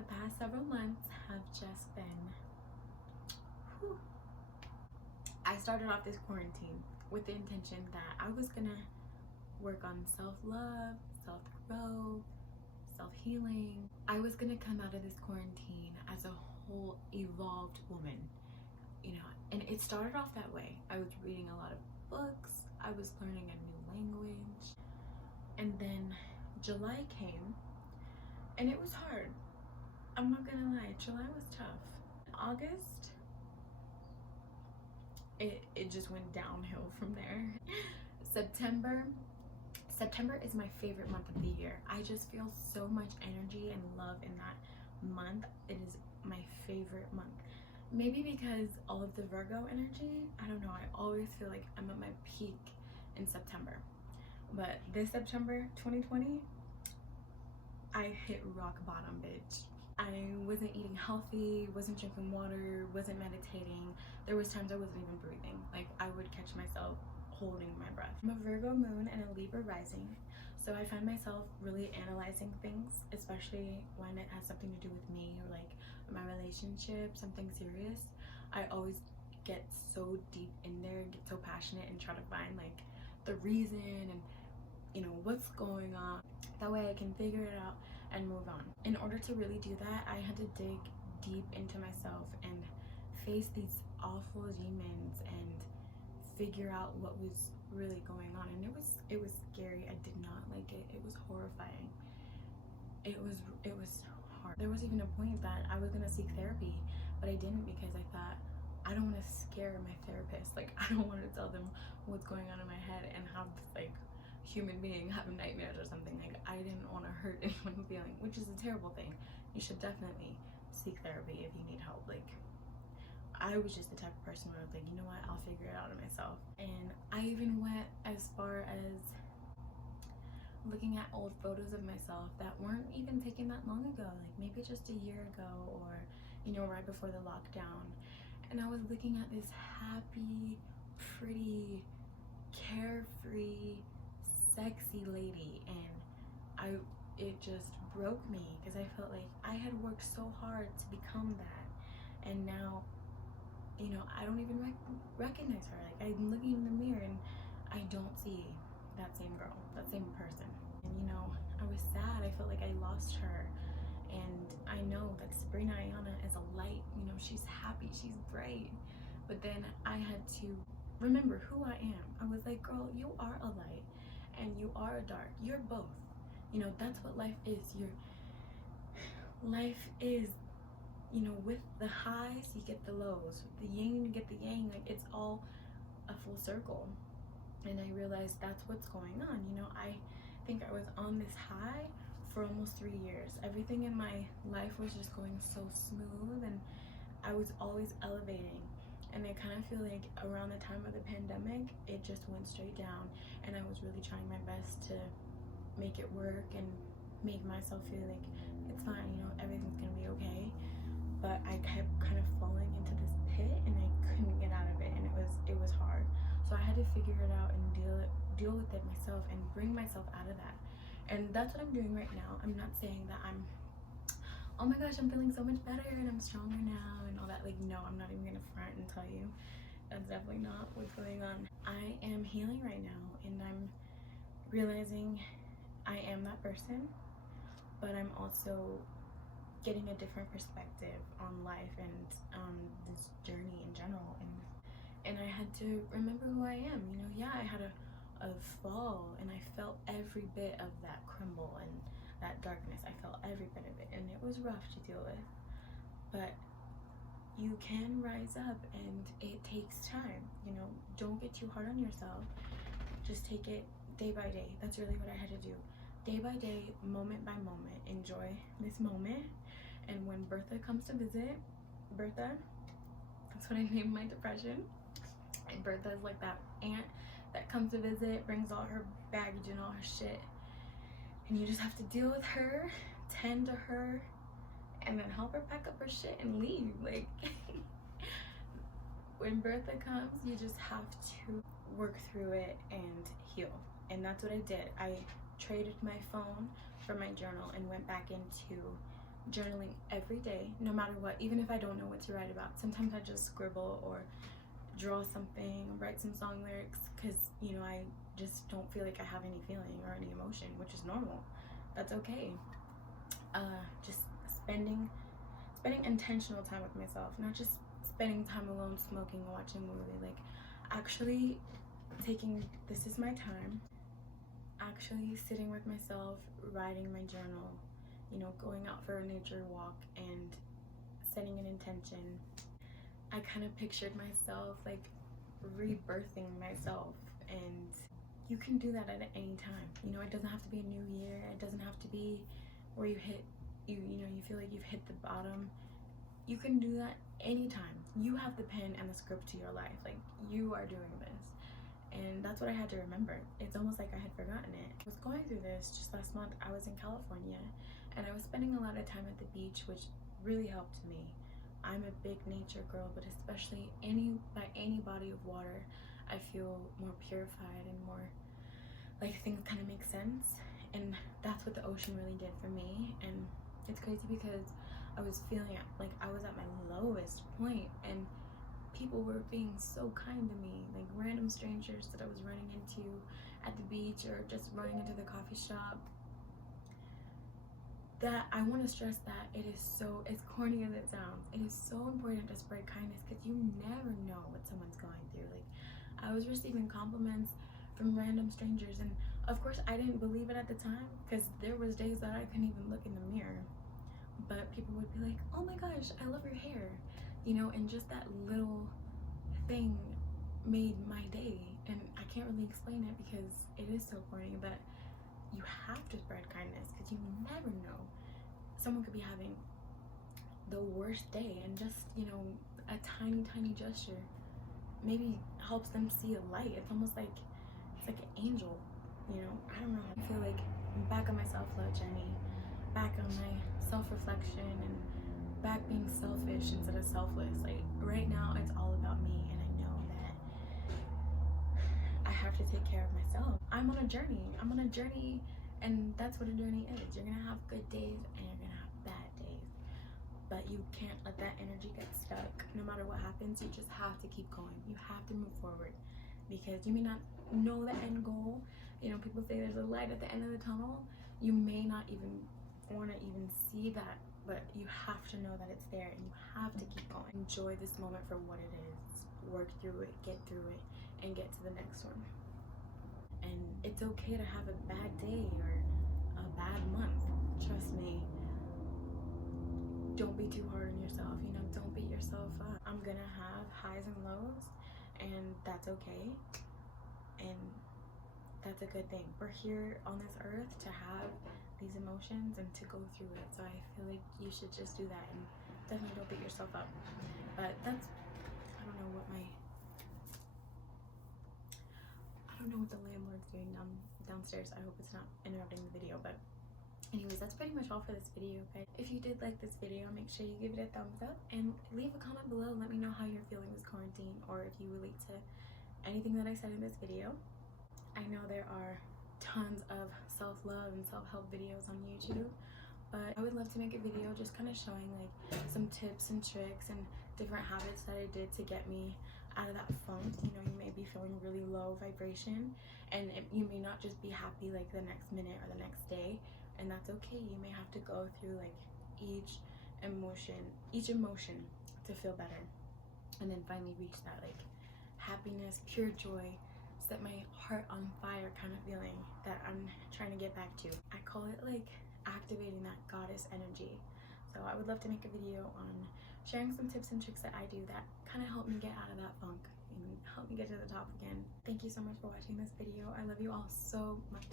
The past several months have just been, whew. I started off this quarantine with the intention that I was gonna work on self-love, self-growth, self-healing. I was gonna come out of this quarantine as a whole evolved woman, you know, and it started off that way. I was reading a lot of books, I was learning a new language, and then July came and it was hard. I'm not gonna lie, July was tough. August, it just went downhill from there. September is my favorite month of the year. I just feel so much energy and love in that month. It is my favorite month. Maybe because all of the Virgo energy, I don't know, I always feel like I'm at my peak in September. But this September 2020, I hit rock bottom, bitch. I wasn't eating healthy, wasn't drinking water, wasn't meditating. There was times I wasn't even breathing. Like, I would catch myself holding my breath. I'm a Virgo moon and a Libra rising, so I find myself really analyzing things, especially when it has something to do with me or like my relationship, something serious. I always get so deep in there, get so passionate, and try to find like the reason and, you know, what's going on. That way I can figure it out and move on. In order to really do that, I had to dig deep into myself and face these awful demons and figure out what was really going on. And it was scary. I did not like it. It was horrifying. It was hard. There was even a point that I was gonna seek therapy, but I didn't because I thought, I don't want to scare my therapist. Like, I don't want to tell them what's going on in my head and have this like human being having nightmares or something. Like, I didn't want to hurt anyone's feeling, which is a terrible thing. You should definitely seek therapy if you need help. Like, I was just the type of person where I was like, you know what, I'll figure it out myself. And I even went as far as looking at old photos of myself that weren't even taken that long ago, like maybe just a year ago, or, you know, right before the lockdown. And I was looking at this happy, pretty, carefree, sexy lady, and it just broke me because I felt like I had worked so hard to become that, and now, you know, I don't even recognize her. Like, I'm looking in the mirror and I don't see that same girl, that same person. And, you know, I was sad. I felt like I lost her. And I know that Sabrina Ayana is a light. You know, she's happy, she's bright. But then I had to remember who I am. I was like, girl, you are a light and you are a dark. You're both. You know, that's what life is. Life is, you know, with the highs, you get the lows. With the yin, you get the yang. Like, it's all a full circle. And I realized that's what's going on. You know, I think I was on this high for almost 3 years. Everything in my life was just going so smooth, and I was always elevating. And I kind of feel like around the time of the pandemic, it just went straight down, and I was really trying my best to make it work and make myself feel like it's fine, you know, everything's gonna be okay. But I kept kind of falling into this pit and I couldn't get out of it, and it was hard. So I had to figure it out and deal with it myself and bring myself out of that. And that's what I'm doing right now. I'm not saying that I'm, oh my gosh, I'm feeling so much better and I'm stronger now and all that. Like, no, I'm not even gonna front and tell you. That's definitely not what's going on. I am healing right now, and I'm realizing I am that person, but I'm also getting a different perspective on life and this journey in general. And I had to remember who I am. You know, yeah, I had a fall, and I felt every bit of that crumble and that darkness. I felt every bit of it, and it was rough to deal with. But you can rise up, and it takes time. You know, don't get too hard on yourself. Just take it day by day. That's really what I had to do. Day by day, moment by moment. Enjoy this moment. And when Bertha comes to visit, Bertha, that's what I named my depression. And Bertha is like that aunt that comes to visit, brings all her baggage and all her shit, and you just have to deal with her, tend to her, and then help her pack up her shit and leave. Like, when Bertha comes, you just have to work through it and heal. And that's what I did. I traded my phone for my journal and went back into journaling every day, no matter what, even if I don't know what to write about. Sometimes I just scribble or draw something, write some song lyrics, because you know, I just don't feel like I have any feeling or any emotion, which is normal. That's okay. Just spending intentional time with myself, not just spending time alone smoking or watching a movie. Like actually taking, this is my time, actually sitting with myself, writing my journal, you know, going out for a nature walk and setting an intention. I kind of pictured myself like rebirthing myself, and you can do that at any time. You know, it doesn't have to be a new year. It doesn't have to be where you know, you feel like you've hit the bottom. You can do that anytime. You have the pen and the script to your life. Like, you are doing this. And that's what I had to remember. It's almost like I had forgotten it. I was going through this just last month. I was in California and I was spending a lot of time at the beach, which really helped me. I'm a big nature girl, but especially by any body of water, I feel more purified and more like things kind of make sense. And that's what the ocean really did for me. And it's crazy because I was feeling like I was at my lowest point, and people were being so kind to me, like random strangers that I was running into at the beach or just running into the coffee shop. That I want to stress that it is so, as corny as it sounds, it is so important to spread kindness, because you never know what someone's going through. Like, I was receiving compliments from random strangers, and of course I didn't believe it at the time, because there was days that I couldn't even look in the mirror, but people would be like, oh my gosh, I love your hair, you know, and just that little thing made my day. And I can't really explain it because it is so corny, but you have to spread kindness, because you never know. Someone could be having the worst day, and just, you know, a tiny gesture maybe helps them see a light. It's almost like, it's like an angel, you know. I don't know. I feel like I'm back on my self-love journey, back on my self-reflection, and back being selfish instead of selfless. Like right now it's all about me, and I know that I have to take care of myself. I'm on a journey, and that's what a journey is. You're gonna have good days and you're gonna have bad days, but you can't let that energy get stuck. No matter what happens, you just have to keep going. You have to move forward, because you may not know the end goal. You know, people say there's a light at the end of the tunnel. You may not even want to even see that, but you have to know that it's there, and you have to keep going. Enjoy this moment for what it is. Work through it, get through it, and get to the next one. And it's okay to have a bad day or a bad month. Trust me. Don't be too hard on yourself. You know, don't beat yourself up. I'm gonna have highs and lows, and that's okay. And that's a good thing. We're here on this earth to have these emotions and to go through it. So I feel like you should just do that, and definitely don't beat yourself up. But that's, I don't know what the landlord's doing downstairs. I hope it's not interrupting the video, but anyways, that's pretty much all for this video, guys. If you did like this video, make sure you give it a thumbs up and leave a comment below. Let me know how you're feeling this quarantine, or if you relate to anything that I said in this video. I know there are tons of self-love and self-help videos on YouTube, but I would love to make a video just kind of showing like some tips and tricks and different habits that I did to get me out of that funk. You know, you may be feeling really low vibration, and you may not just be happy like the next minute or the next day, and that's okay. You may have to go through like each emotion to feel better, and then finally reach that like happiness, pure joy, set my heart on fire kind of feeling that I'm trying to get back to. I call it like activating that goddess energy. So I would love to make a video on sharing some tips and tricks that I do that kind of help me get out of that funk and help me get to the top again. Thank you so much for watching this video. I love you all so much.